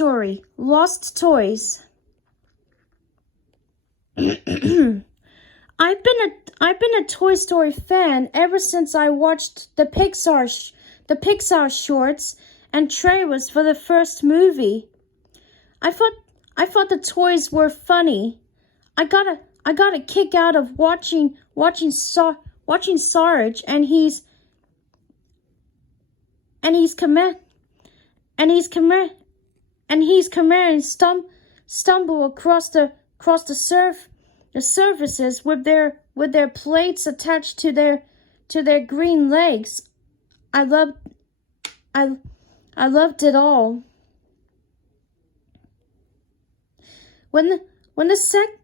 Story, Lost Toys. I've been a Toy Story fan ever since I watched the Pixar shorts and trailers for the first movie. I thought the toys were funny. I got a kick out of watching Sarge and he's stumble across the surfaces with their plates attached to their green legs. I loved it all. When the second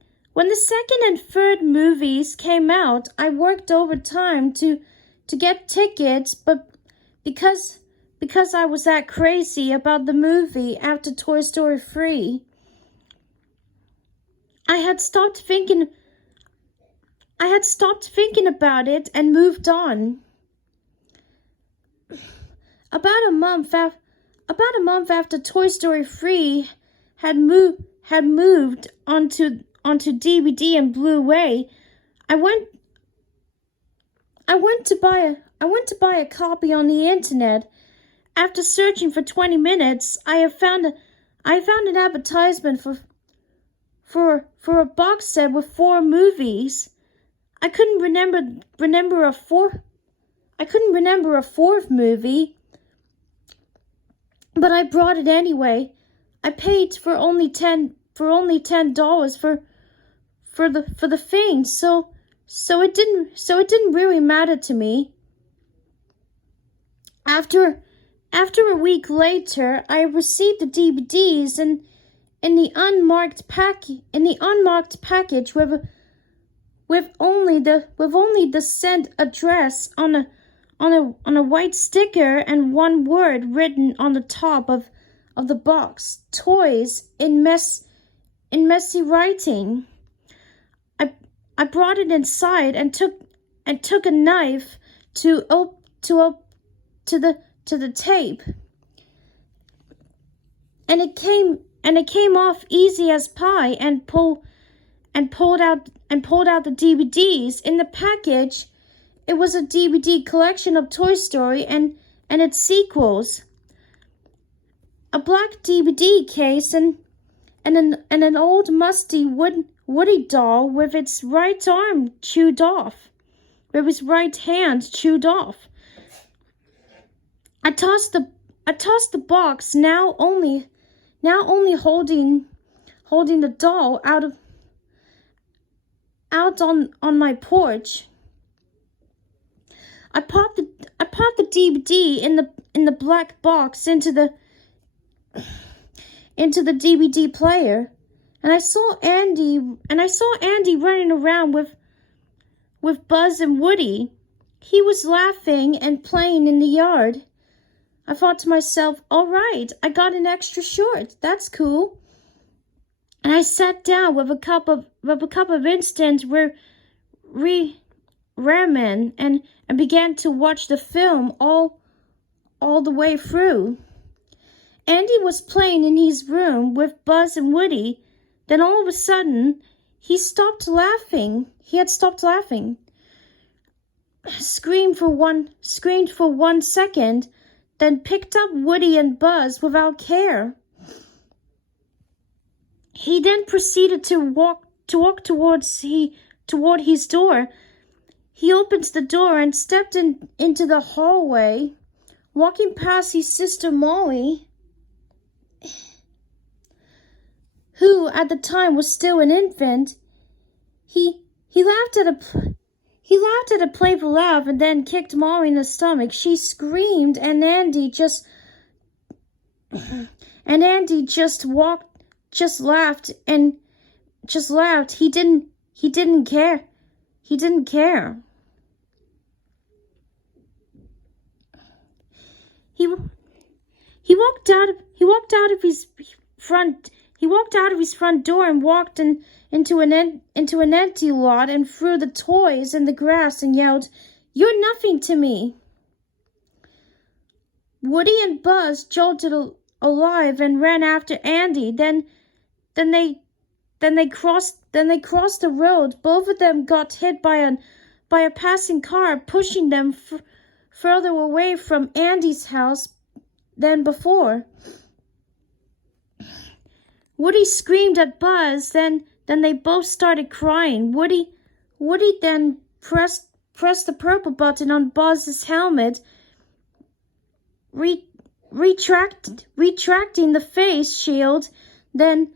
and third movies came out, I worked overtime to get tickets, but because I was that crazy about the movie after Toy Story 3, I had stopped thinking about it and moved on. About a month after Toy Story 3 had moved onto DVD and Blu-ray, I went to buy a copy on the internet. After searching for 20 minutes, I found an advertisement for a box set with 4 movies. I couldn't remember a fourth movie, but I brought it anyway. I paid for only $10 for the thing, so it didn't really matter to me. After a week later, I received the DVDs in the unmarked package with only the sent address on a white sticker and one word written on the top of the box: toys in messy writing. I brought it inside and took a knife to the tape, and it came off easy as pie, and pulled out the DVDs. In the package, it was a DVD collection of Toy Story and its sequels, a black DVD case, and an old musty Woody doll with its right arm chewed off, with his right hand chewed off. I tossed the box, now only holding the doll out on my porch. I popped the DVD in the black box into the DVD player, and I saw Andy running around with Buzz and Woody. He was laughing and playing in the yard. I thought to myself, all right, I got an extra short. That's cool. And I sat down with a cup of instant ramen and began to watch the film all the way through. Andy was playing in his room with Buzz and Woody. Then all of a sudden, he stopped laughing. He had stopped laughing. Screamed for 1 second, then picked up Woody and Buzz without care. He then proceeded to walk toward his door. He opened the door and stepped into the hallway, walking past his sister Molly, who at the time was still an infant. He laughed at a playful laugh and then kicked Molly in the stomach. She screamed, and Andy just laughed. He didn't care. He didn't care. He walked out of his front door and walked into an empty lot and threw the toys in the grass and yelled, "You're nothing to me." Woody and Buzz jolted alive and ran after Andy. Then they crossed the road. Both of them got hit by a passing car, pushing them further away from Andy's house than before. Woody screamed at Buzz. Then they both started crying. Woody then pressed the purple button on Buzz's helmet, retracting the face shield. Then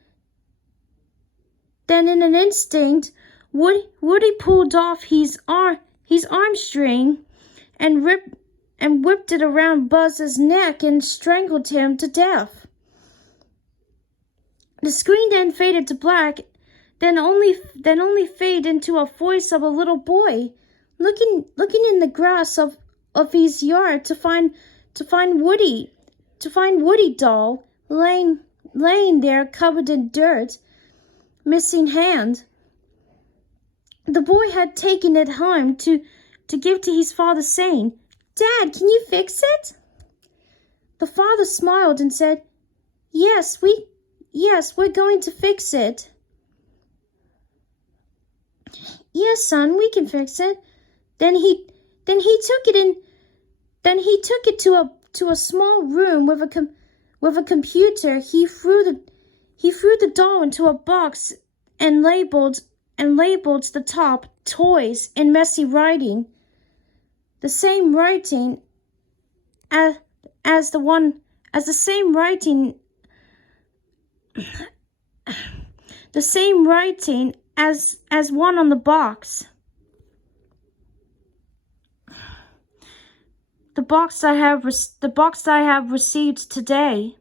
in an instant, Woody pulled off his arm string and whipped it around Buzz's neck and strangled him to death. The screen then faded to black, then only fade into a voice of a little boy looking in the grass of his yard to find Woody doll laying there covered in dirt, missing hand. The boy had taken it home to give to his father, saying, "Dad, can you fix it?" The father smiled and said, Yes, we're going to fix it." "Yes, son, we can fix it." Then he took it to a small room with a computer. He threw the doll into a box and labeled the top "Toys" in messy writing, the same writing as one on the box. The box I have received today.